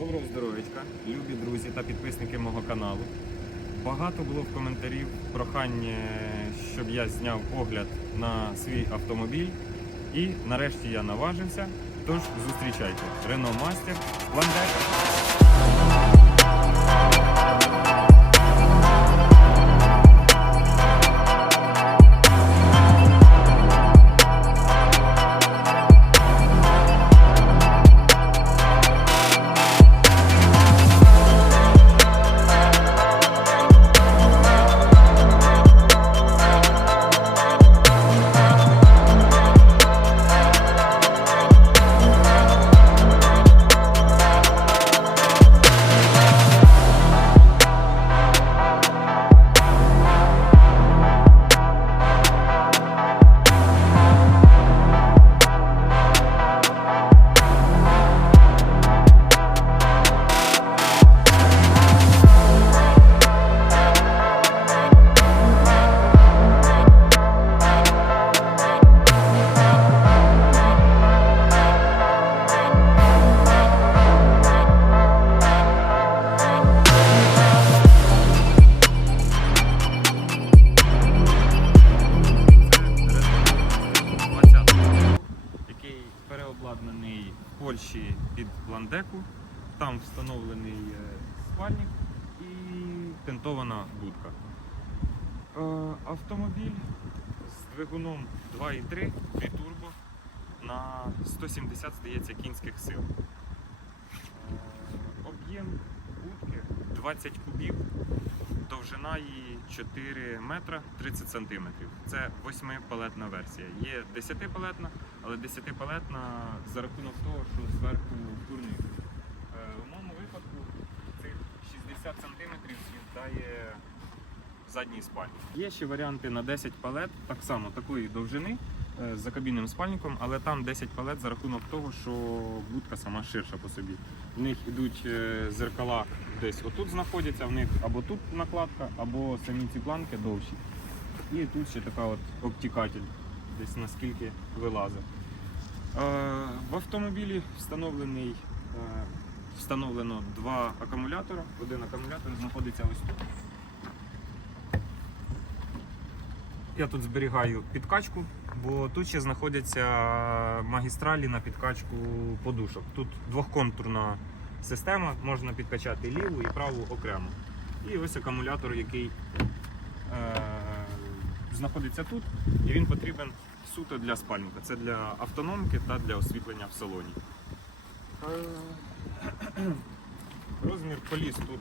Доброго здоров'ячка, любі друзі та підписники мого каналу. Багато було в коментарів прохання, щоб я зняв огляд на свій автомобіль. І нарешті я наважився. Тож зустрічайте Renault Master Landec. Польщі під Ландеку. Там встановлений е, спальник і тентована будка. Е, Автомобіль з двигуном 2.3 бітурбо на 170, здається, кінських сил. Е, Об'єм будки 20 кубів, довжина її 4 метра 30 сантиметрів. Це 8-палетна версія. Є 10-палетна, але 10-палетна за рахунок того, що зверху турник. Е, У моєму випадку цих 60 сантиметрів з'їздає задній спальник. Є ще варіанти на 10 палет, так само такої довжини е, з закабінним спальником, але там 10 палет за рахунок того, що будка сама ширша по собі. В них йдуть е, зеркала десь отут знаходяться, в них або тут накладка, або самі ці планки довші. І тут ще така от обтікатель, десь наскільки вилазить. Е, В автомобілі встановлений, е, встановлено два акумулятора. Один акумулятор знаходиться ось тут. Я тут зберігаю підкачку, бо тут ще знаходяться магістралі на підкачку подушок. Тут двохконтурна система, можна підкачати ліву і праву окремо. І ось акумулятор, який е, знаходиться тут, і він потрібен суто для спальника. Це для автономки та для освітлення в салоні. Е, Розмір коліс тут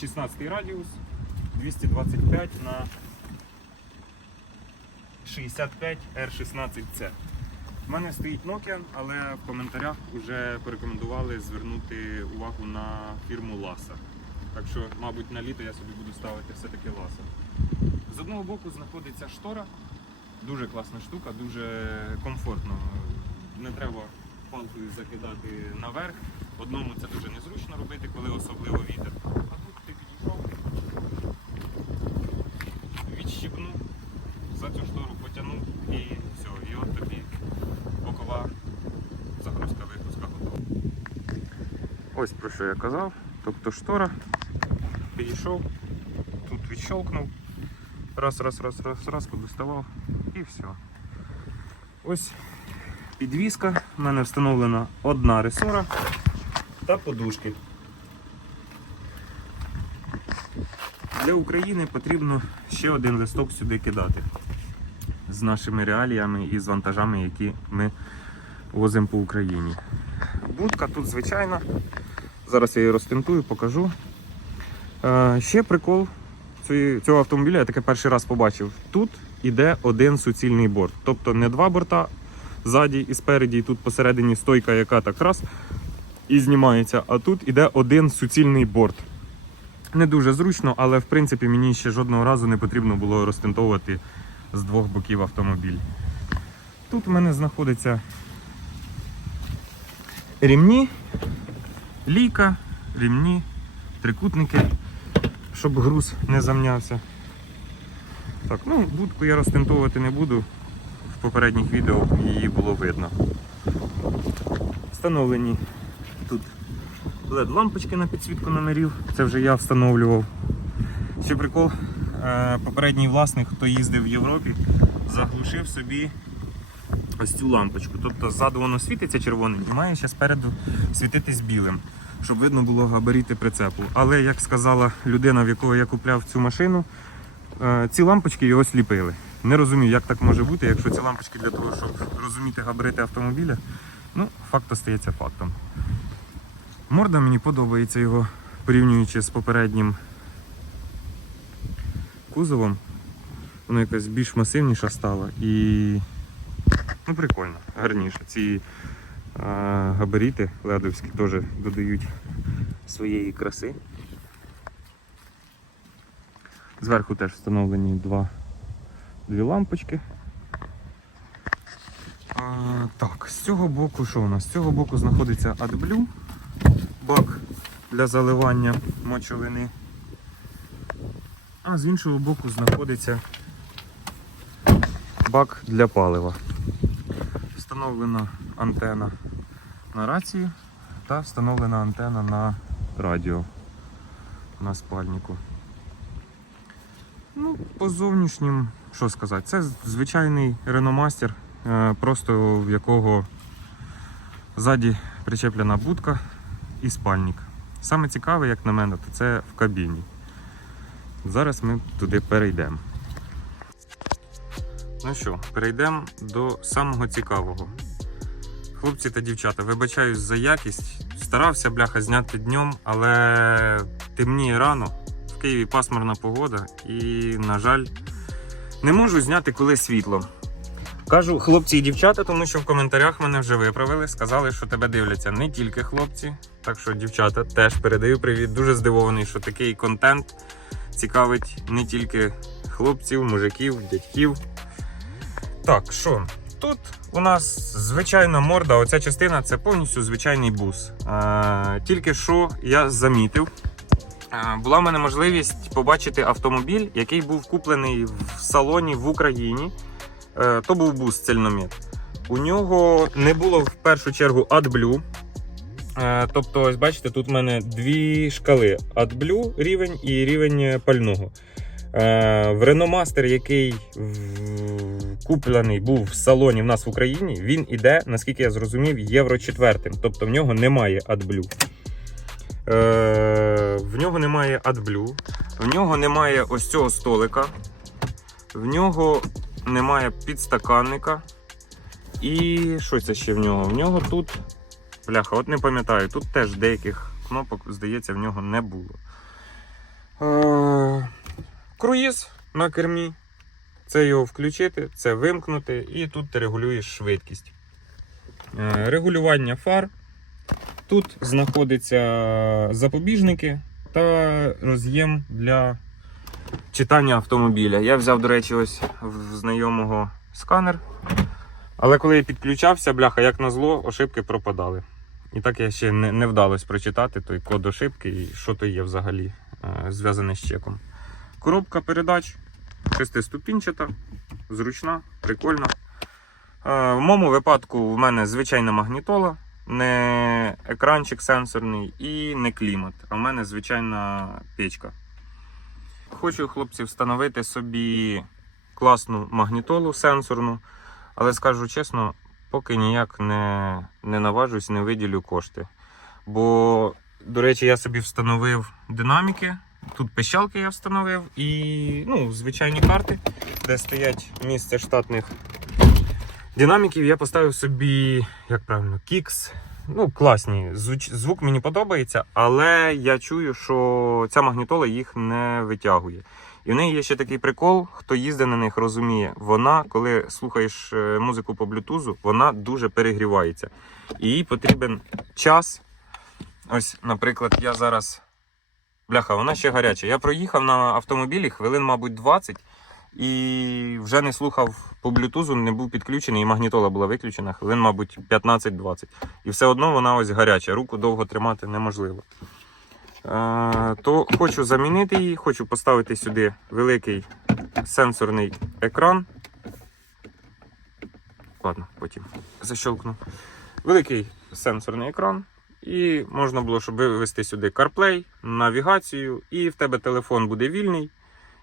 16 радіус, 225 на 65 R16C. У мене стоїть Nokia, але в коментарях вже порекомендували звернути увагу на фірму Lasa. Так що, мабуть, на літо я собі буду ставити все-таки Lasa. З одного боку знаходиться штора. Дуже класна штука, дуже комфортно. Не треба палкою закидати наверх. Одному це дуже незручно робити, коли особливо вітер. А тут ти підійшов, відщипнув, за цю штору потягнув і все. І от тобі бокова загрузка вигрузка готова. Ось про що я казав. Тобто штора, підійшов, тут відщолкнув, раз, раз, раз, раз, раз, подоставав і все. Ось підвіска. У мене встановлена одна ресора та подушки. Для України потрібно ще один листок сюди кидати з нашими реаліями і з вантажами, які ми возимо по Україні. Будка тут звичайна. Зараз я її розтентую, покажу. Е, ще прикол цього автомобіля, я таке перший раз побачив. Тут іде один суцільний борт. Тобто не два борта ззаді і спереді, і тут посередині стойка, яка так раз і знімається, а тут іде один суцільний борт. Не дуже зручно, але в принципі мені ще жодного разу не потрібно було розтентовувати з двох боків автомобіль. Тут у мене знаходиться рівні, лійка, рівні, трикутники, щоб груз не замнявся. Так, ну, будку я розтентовувати не буду. В попередніх відео її було видно. Встановлені тут led лампочки на підсвітку номерів. Це вже я встановлював. Ще прикол. е, Попередній власник, хто їздив в Європі, заглушив собі ось цю лампочку. Тобто ззаду воно світиться червоним і має ще спереду світитись білим, щоб видно було габаріти прицепу. Але як сказала людина, в якого я купляв цю машину, е, ці лампочки його сліпили. Не розумію, як так може бути, якщо ці лампочки для того, щоб розуміти габарити автомобіля. Ну, факт остається фактом. Морда мені подобається його, порівнюючи з попереднім кузовом. Вона якась більш масивніша стала і ну, прикольно, гарніше. Ці а, габаріти ледовські теж додають своєї краси. Зверху теж встановлені два, дві лампочки. А, так, з цього боку що у нас? З цього боку знаходиться AdBlue, бак для заливання мочовини. А з іншого боку знаходиться бак для палива. Встановлена антена на рацію та встановлена антена на радіо на спальнику. Ну, по зовнішнім, що сказати, це звичайний реномастер, е, просто в якого ззаді причеплена будка і спальник. Саме цікаве, як на мене, то це в кабіні. Зараз ми туди перейдемо. Ну що, перейдемо до самого цікавого. Хлопці та дівчата, вибачаюсь за якість. Старався бляха зняти днем, але темніє рано. В Києві пасмурна погода і, на жаль, не можу зняти коли світло. Кажу хлопці і дівчата, тому що в коментарях мене вже виправили. Сказали, що тебе дивляться не тільки хлопці. Так що, дівчата, теж передаю привіт. Дуже здивований, що такий контент цікавить не тільки хлопців, мужиків, дядьків. Так, що? Тут у нас звичайна морда, оця частина це повністю звичайний бус. Е, тільки що я замітив, е, була в мене можливість побачити автомобіль, який був куплений в салоні в Україні. Е, то був бус цельномет. У нього не було в першу чергу AdBlue. Тобто, ось бачите, тут в мене дві шкали: AdBlue рівень і рівень пального. Е, В Master, який куплений був в салоні в нас в Україні, він іде, наскільки я зрозумів, євро 4. Тобто в нього немає AdBlue. Е, В нього немає AdBlue, в нього немає ось цього столика, в нього немає підстаканника. І що це ще в нього? В нього тут, бляха, от не пам'ятаю, тут теж деяких кнопок, здається, в нього не було. Круїз на кермі. Це його включити, це вимкнути, і тут ти регулюєш швидкість. Е, Регулювання фар. Тут знаходяться запобіжники та роз'єм для читання автомобіля. Я взяв, до речі, ось в знайомого сканер. Але коли я підключався, бляха, як назло, ошибки пропадали. І так я ще не, не вдалося прочитати той код ошибки і що то є взагалі е, зв'язане з чеком. Коробка передач шестиступінчата, зручна, прикольна. Е, В моєму випадку в мене звичайна магнітола, не екранчик сенсорний і не клімат, а в мене звичайна печка. Хочу, хлопці, встановити собі класну магнітолу сенсорну, але скажу чесно, поки ніяк не, не наважусь, не виділю кошти. Бо, до речі, я собі встановив динаміки. Тут пищалки я встановив і ну, звичайні карти, де стоять місце штатних динаміків. Я поставив собі, як правильно, кікс. Ну, класні. Звук мені подобається, але я чую, що ця магнітола їх не витягує. І в неї є ще такий прикол, хто їздить на них, розуміє, вона, коли слухаєш е, музику по блютузу, вона дуже перегрівається. І їй потрібен час. Ось, наприклад, я зараз. Бляха, вона ще гаряча. Я проїхав на автомобілі хвилин, мабуть, 20 і вже не слухав по блютузу, не був підключений, і магнітола була виключена хвилин, мабуть, 15-20. І все одно вона ось гаряча, руку довго тримати неможливо. Е, то хочу замінити її, хочу поставити сюди великий сенсорний екран. Ладно, потім защелкну. Великий сенсорний екран І можна було, щоб вивести сюди CarPlay, навігацію, і в тебе телефон буде вільний,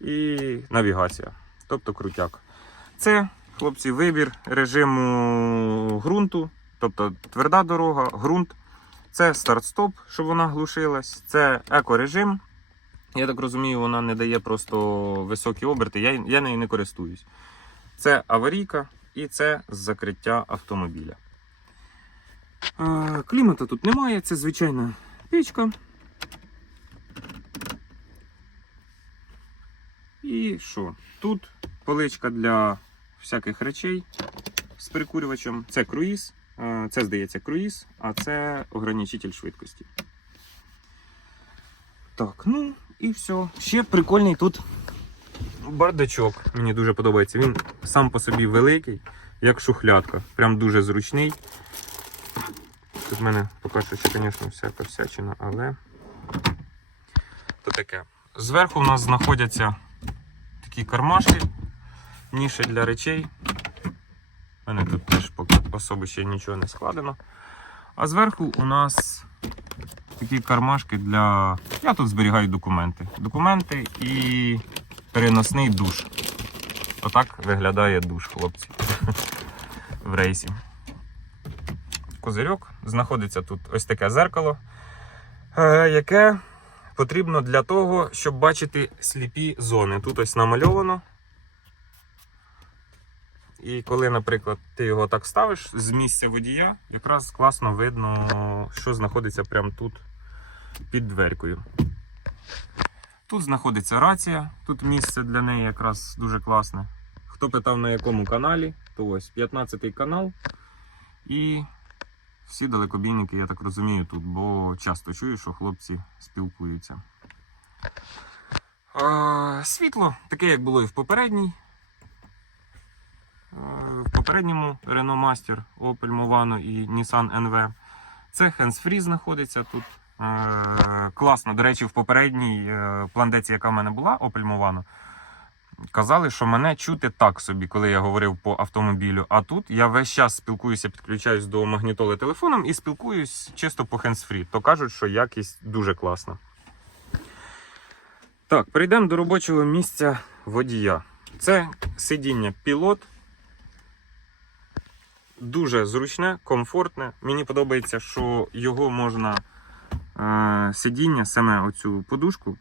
і навігація. Тобто крутяк. Це, хлопці, вибір режиму ґрунту, тобто тверда дорога, ґрунт. Це старт-стоп, щоб вона глушилась. Це екорежим. Я так розумію, вона не дає просто високі оберти. Я, я нею не користуюсь. Це аварійка і це закриття автомобіля. Клімата тут немає, це звичайна пічка. І що? Тут поличка для всяких речей з прикурювачем. Це круїз. Це, здається, круїз, а це ограничитель швидкості. Так, ну і все. Ще прикольний тут бардачок. Мені дуже подобається. Він сам по собі великий, як шухлядка. Прям дуже зручний. Тут в мене поки що звісно, всяка всячина, але то таке. Зверху у нас знаходяться такі кармашки, ніші для речей. У мене тут теж поки особи ще нічого не складено. А зверху у нас такі кармашки для. Я тут зберігаю документи. Документи і переносний душ. Отак виглядає душ, хлопці. В рейсі. Козирьок. Знаходиться тут ось таке зеркало, е, яке потрібно для того, щоб бачити сліпі зони. Тут ось намальовано. І коли, наприклад, ти його так ставиш з місця водія, якраз класно видно, що знаходиться прямо тут під дверкою. Тут знаходиться рація, тут місце для неї якраз дуже класне. Хто питав на якому каналі, то ось 15 канал. І всі далекобійники, я так розумію, тут, бо часто чую, що хлопці спілкуються. Е, світло таке, як було і в попередній. В попередньому Renault Master, Opel Movano і Nissan NV. Це hands-free знаходиться тут. Е, Класно. До речі, в попередній е, пландеці, яка в мене була, Opel Movano, казали, що мене чути так собі, коли я говорив по автомобілю. А тут я весь час спілкуюся, підключаюсь до магнітоли телефоном і спілкуюсь чисто по hands-free. То кажуть, що якість дуже класна. Так, перейдемо до робочого місця водія. Це сидіння пілот. Дуже зручне, комфортне. Мені подобається, що його можна е, сидіння, саме оцю подушку,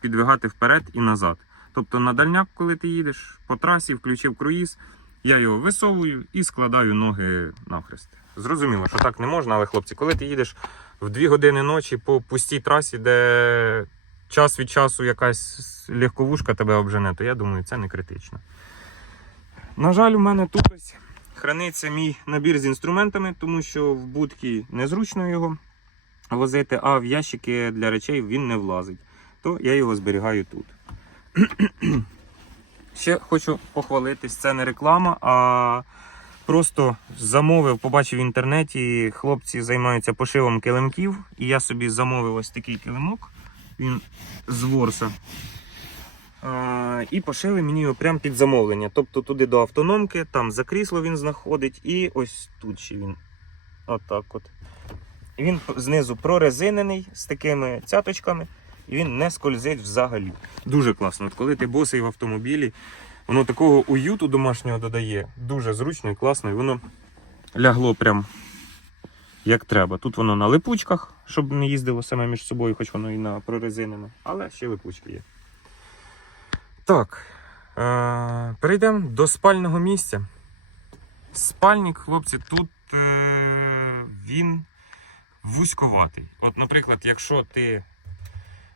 підвигати вперед і назад. Тобто на дальняк, коли ти їдеш по трасі, включив круїз, я його висовую і складаю ноги навхрест. Зрозуміло, що так не можна, але хлопці, коли ти їдеш в 2 години ночі по пустій трасі, де час від часу якась легковушка тебе обжене, то я думаю, це не критично. На жаль, у мене тут ось храниться мій набір з інструментами, тому що в будки незручно його возити, а в ящики для речей він не влазить. То я його зберігаю тут. Ще хочу похвалитись, це не реклама, а просто замовив, побачив в інтернеті, хлопці займаються пошивом килимків, і я собі замовив ось такий килимок. Він з ворса. І пошили мені його прямо під замовлення. Тобто туди до автономки, там за крісло він знаходить, і ось тут ще він. Отак от. Він знизу прорезинений з такими цяточками, і він не скользить взагалі. Дуже класно. От коли ти босий в автомобілі, воно такого уюту домашнього додає. Дуже зручно і класно, і воно лягло прям як треба. Тут воно на липучках, щоб не їздило саме між собою, хоч воно і на прорезинене, але ще липучки є. Так, е- перейдемо до спального місця. Спальник, хлопці, тут е- він вузьковатий. От, наприклад, якщо ти.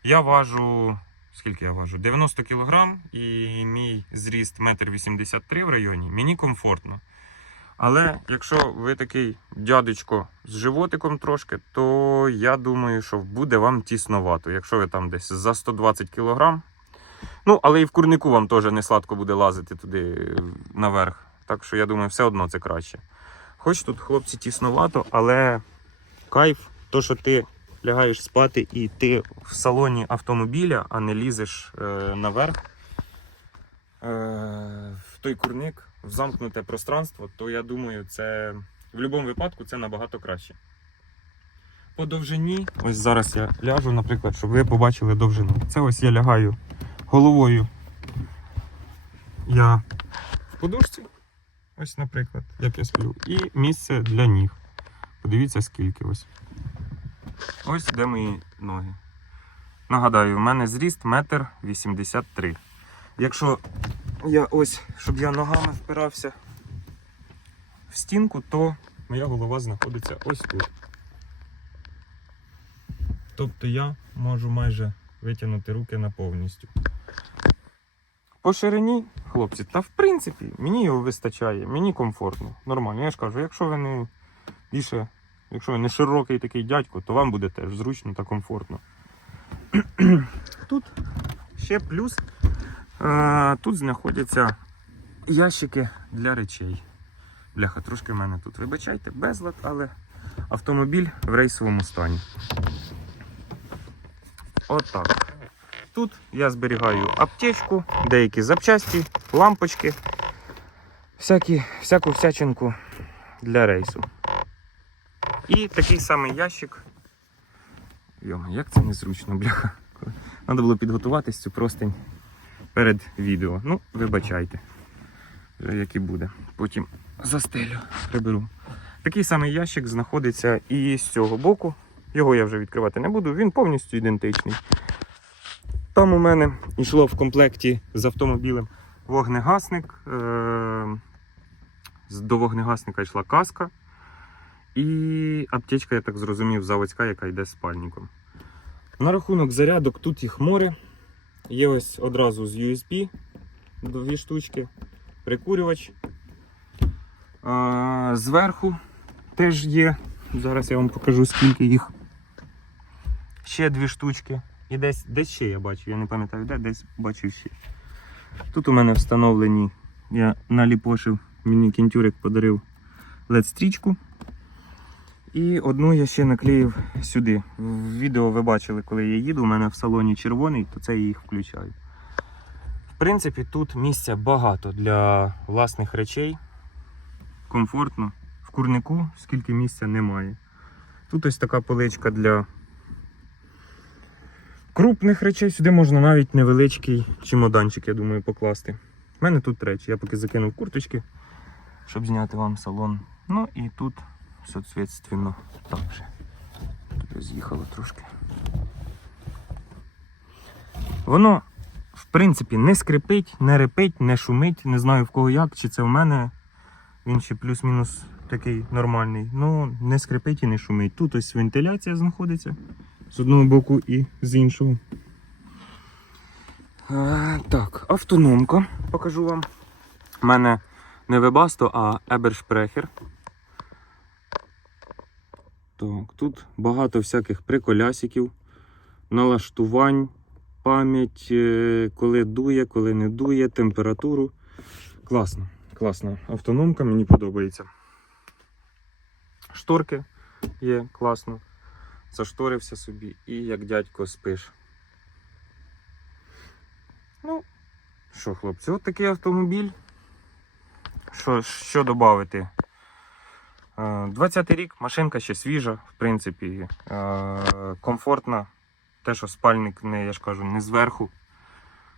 Я важу. Скільки я важу? 90 кг і мій зріст 1,83 м в районі, мені комфортно. Але якщо ви такий дядечко з животиком трошки, то я думаю, що буде вам тісновато. Якщо ви там десь за 120 кг. Ну, але і в курнику вам теж не сладко буде лазити туди наверх. Так що я думаю, все одно це краще. Хоч тут хлопці тісновато, але кайф, то що ти лягаєш спати і ти в салоні автомобіля, а не лізеш е, наверх е, в той курник, в замкнуте пространство, то я думаю, це в будь-якому випадку це набагато краще. по довжині, ось зараз я ляжу, наприклад, щоб ви побачили довжину. Це ось я лягаю головою. Я в подушці, ось, наприклад, як я сплю, і місце для ніг. Подивіться, скільки ось. Ось де мої ноги. Нагадаю, в мене зріст 1,83 м. Якщо я ось, щоб я ногами впирався в стінку, то моя голова знаходиться ось тут. Тобто я можу майже витягнути руки на повністю. По ширині, хлопці, та в принципі мені його вистачає, мені комфортно, нормально. Я ж кажу, якщо ви не більше, якщо ви не широкий такий дядько, то вам буде теж зручно та комфортно. Тут ще плюс. е, Тут знаходяться ящики для речей. Бляха, трошки в мене тут, вибачайте, безлад, але автомобіль в рейсовому стані. Отак. Тут я зберігаю аптечку, деякі запчасті, лампочки, всякі, всяку всячинку для рейсу. І такий самий ящик. Йома, як це незручно, бляха. Треба було підготуватись цю простень перед відео. Ну, вибачайте, як і буде. Потім застелю, приберу. Такий самий ящик знаходиться і з цього боку. Його я вже відкривати не буду, він повністю ідентичний. Там у мене йшло в комплекті з автомобілем вогнегасник. Е- До вогнегасника йшла каска. І аптечка, я так зрозумів, заводська, яка йде з спальником. На рахунок зарядок тут їх море. Є ось одразу з USB дві штучки, прикурювач. А, зверху теж є. Зараз я вам покажу, скільки їх. Ще дві штучки. І десь, десь ще я бачу, я не пам'ятаю, де, десь бачив ще. Тут у мене встановлені, я наліпошив, мені кінтюрик подарив LED-стрічку. І одну я ще наклеїв сюди. В відео ви бачили, коли я їду, у мене в салоні червоний, то це я їх включаю. В принципі, тут місця багато для власних речей. Комфортно. В курнику скільки місця немає. Тут ось така поличка для крупних речей. Сюди можна навіть невеличкий чемоданчик, я думаю, покласти. У мене тут речі. Я поки закинув курточки, щоб зняти вам салон. Ну і тут соответственно, так же. Тут роз'їхало трошки. Воно, в принципі, не скрипить, не репить, не шумить. Не знаю в кого як, чи це в мене. Він ще плюс-мінус такий нормальний. Ну, не скрипить і не шумить. Тут ось вентиляція знаходиться з одного боку і з іншого. А, так, автономка покажу вам. У мене не Webasto, а Ebersprecher. Так, тут багато всяких приколясиків, налаштувань, пам'ять, е, коли дує, коли не дує, температуру. Класно, класна автономка, мені подобається. Шторки є класно. Зашторився собі і як дядько спиш. Ну, що, хлопці, от такий автомобіль. Що, що додати? 20-й рік, машинка ще свіжа, в принципі, е, комфортна. Те, що спальник не, я ж кажу, не зверху,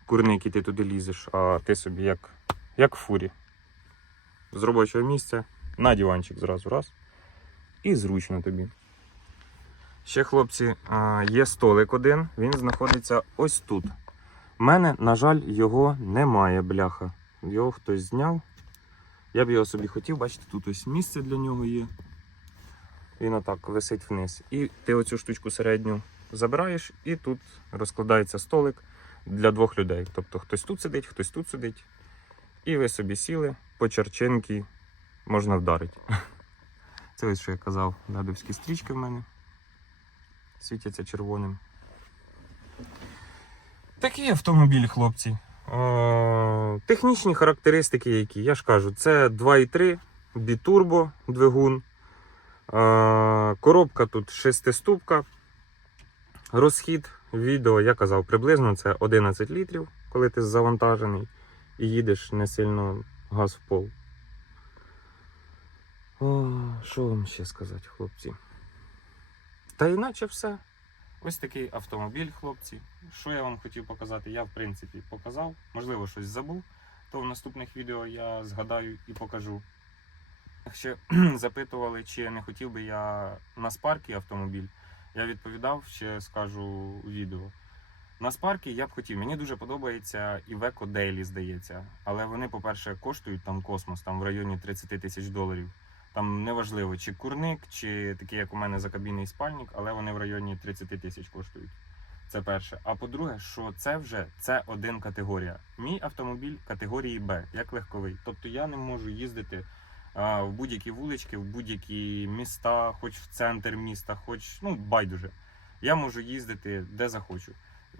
курник, і ти туди лізеш, а ти собі як, як в фурі. З робочого місця на диванчик зразу раз. І зручно тобі. Ще, хлопці, е, є столик один, він знаходиться ось тут. У мене, на жаль, його немає, бляха. Його хтось зняв. Я б його собі хотів, бачите, тут ось місце для нього є. Він отак висить вниз. І ти оцю штучку середню забираєш, і тут розкладається столик для двох людей. Тобто хтось тут сидить, хтось тут сидить. І ви собі сіли, по черчинки можна вдарити. Це ось що я казав, дадовські стрічки в мене. Світяться червоним. Такий автомобіль, хлопці. Технічні характеристики, які, я ж кажу, це 2,3 бітурбо двигун. Коробка тут шестиступка. Розхід відео, я казав, приблизно це 11 літрів, коли ти завантажений і їдеш не сильно газ в пол. Що вам ще сказати, хлопці? Та іначе все. Ось такий автомобіль, хлопці. Що я вам хотів показати? Я, в принципі, показав. Можливо, щось забув. То в наступних відео я згадаю і покажу. Ще запитували, чи не хотів би я на спаркі автомобіль. Я відповідав, ще скажу у відео. На спаркі я б хотів. Мені дуже подобається Iveco Daily, здається. Але вони, по-перше, коштують там космос, там в районі 30 тисяч доларів. Там неважливо, чи курник, чи такий, як у мене закабінний спальник, але вони в районі 30 тисяч коштують. Це перше. А по-друге, що це вже це один категорія. Мій автомобіль категорії Б, як легковий. Тобто я не можу їздити а, в будь-які вулички, в будь-які міста, хоч в центр міста, хоч ну байдуже. Я можу їздити де захочу.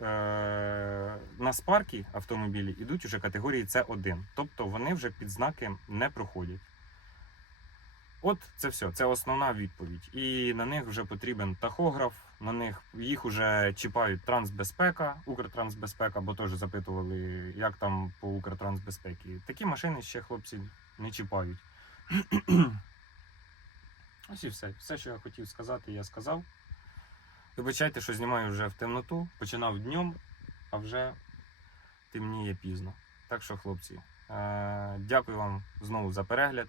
Е, на спаркі автомобілі йдуть уже категорії С1, тобто вони вже під знаки не проходять. От це все, це основна відповідь. І на них вже потрібен тахограф, на них їх вже чіпають трансбезпека, Укртрансбезпека, бо теж запитували, як там по Укртрансбезпеці. Такі машини ще хлопці не чіпають. Ось і все. Все, що я хотів сказати, я сказав. Вибачайте, що знімаю вже в темноту. Починав днем, а вже темніє пізно. Так що, хлопці, е- дякую вам знову за перегляд.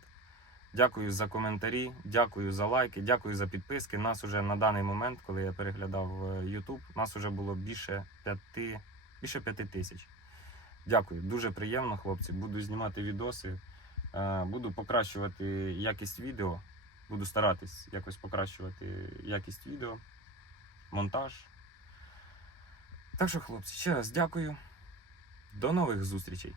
Дякую за коментарі, дякую за лайки, дякую за підписки. Нас уже на даний момент, коли я переглядав е, YouTube, нас уже було більше п'яти, більше п'яти тисяч. Дякую, дуже приємно, хлопці. Буду знімати відоси, е, буду покращувати якість відео. Буду старатись якось покращувати якість відео, монтаж. Так що, хлопці, ще раз дякую. До нових зустрічей.